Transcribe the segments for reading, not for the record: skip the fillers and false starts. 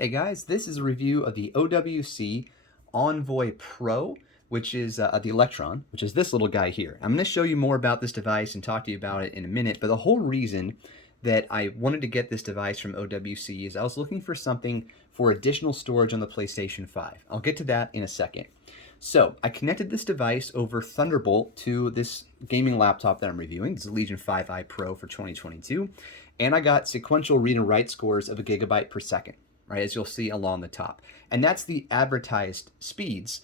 Hey guys, this is a review of the OWC Envoy Pro, which is the Elektron, which is this little guy here. I'm going to show you more about this device and talk to you about it in a minute, but the whole reason that I wanted to get this device from OWC is I was looking for something for additional storage on the PlayStation 5. I'll get to that in a second. So I connected this device over Thunderbolt to this gaming laptop that I'm reviewing. It's a Legion 5i Pro for 2022, and I got sequential read and write scores of 1 GB per second. Right, as you'll see along the top. And that's the advertised speeds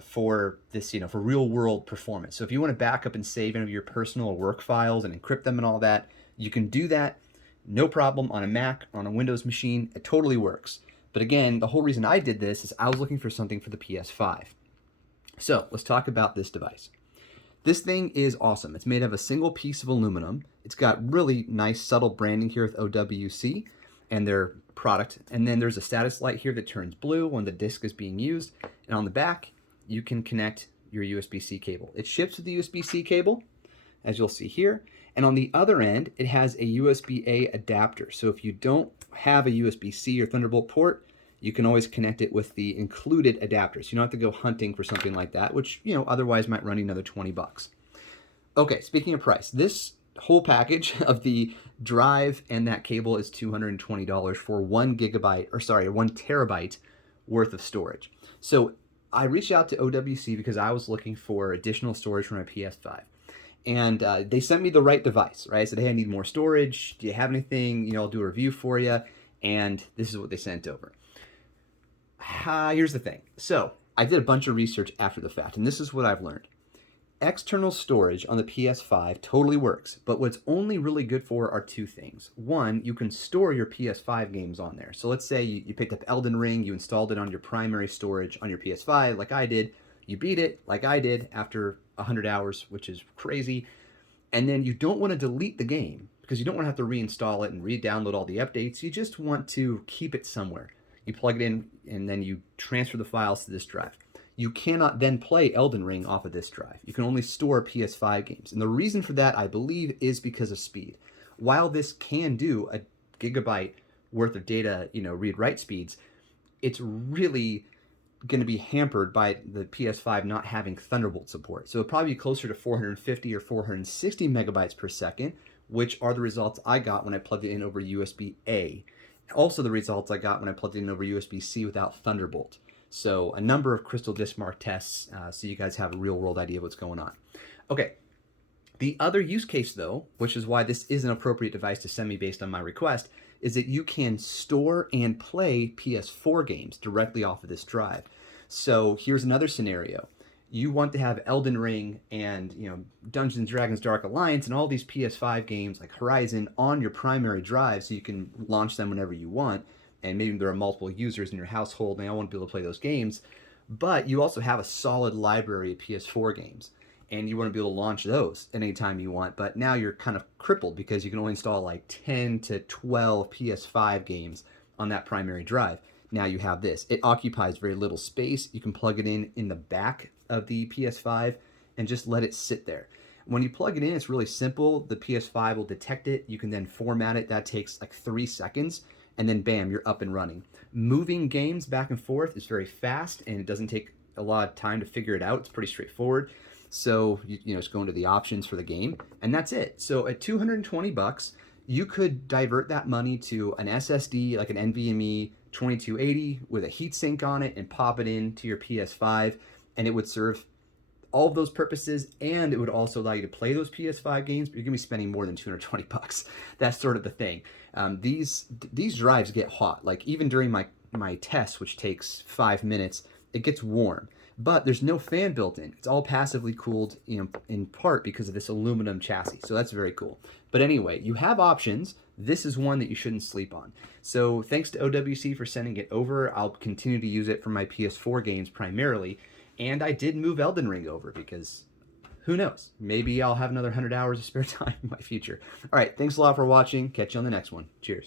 for this, for real world performance. So if you want to back up and save any of your personal or work files and encrypt them and all that, you can do that, no problem, on a Mac, on a Windows machine. It totally works. But again, the whole reason I did this is I was looking for something for the PS5. So let's talk about this device. This thing is awesome. It's made of a single piece of aluminum. It's got really nice subtle branding here with OWC and their product. And then there's a status light here that turns blue when the disc is being used. And on the back, you can connect your USB-C cable. It ships with the USB-C cable, as you'll see here. And on the other end, it has a USB-A adapter. So if you don't have a USB-C or Thunderbolt port, you can always connect it with the included adapters. You don't have to go hunting for something like that, which, otherwise might run you another 20 bucks. Okay, speaking of price, this whole package of the drive and that cable is $220 for 1 terabyte worth of storage. So I reached out to OWC because I was looking for additional storage for my PS5. And they sent me the right device, right? I said, hey, I need more storage. Do you have anything? I'll do a review for you. And this is what they sent over. Here's the thing. So I did a bunch of research after the fact, and this is what I've learned. External storage on the PS5 totally works, but what's only really good for are two things. One, you can store your PS5 games on there. So let's say you picked up Elden Ring, you installed it on your primary storage on your PS5 like I did, you beat it like I did after 100 hours, which is crazy, and then you don't want to delete the game because you don't want to have to reinstall it and re-download all the updates. You just want to keep it somewhere. You plug it in and then you transfer the files to this drive. You cannot then play Elden Ring off of this drive. You can only store PS5 games. And the reason for that, I believe, is because of speed. While this can do a gigabyte worth of data, read-write speeds, it's really going to be hampered by the PS5 not having Thunderbolt support. So it'll probably be closer to 450 or 460 megabytes per second, which are the results I got when I plugged it in over USB-A. Also the results I got when I plugged it in over USB-C without Thunderbolt. So a number of crystal disk mark tests so you guys have a real world idea of what's going on. Okay, the other use case though, which is why this is an appropriate device to send me based on my request, is that you can store and play PS4 games directly off of this drive. So here's another scenario. You want to have Elden Ring and Dungeons & Dragons Dark Alliance and all these PS5 games like Horizon on your primary drive so you can launch them whenever you want. And maybe there are multiple users in your household and they all want to be able to play those games, but you also have a solid library of PS4 games and you want to be able to launch those anytime you want, but now you're kind of crippled because you can only install like 10 to 12 PS5 games on that primary drive. Now you have this. It occupies very little space. You can plug it in the back of the PS5 and just let it sit there. When you plug it in, it's really simple. The PS5 will detect it. You can then format it. That takes like 3 seconds. And then bam, you're up and running. Moving games back and forth is very fast and it doesn't take a lot of time to figure it out. It's pretty straightforward. So just go into the options for the game and that's it. So at 220 bucks, you could divert that money to an SSD like an NVMe 2280 with a heatsink on it and pop it into your PS5 and it would serve all of those purposes, and it would also allow you to play those PS5 games, but you're gonna be spending more than 220 bucks. That's sort of the thing. These drives get hot. Like even during my test, which takes 5 minutes, it gets warm. But there's no fan built in. It's all passively cooled, in part because of this aluminum chassis. So that's very cool. But anyway, you have options. This is one that you shouldn't sleep on. So thanks to OWC for sending it over. I'll continue to use it for my PS4 games primarily. And I did move Elden Ring over because who knows? Maybe I'll have another 100 hours of spare time in my future. All right, thanks a lot for watching. Catch you on the next one. Cheers.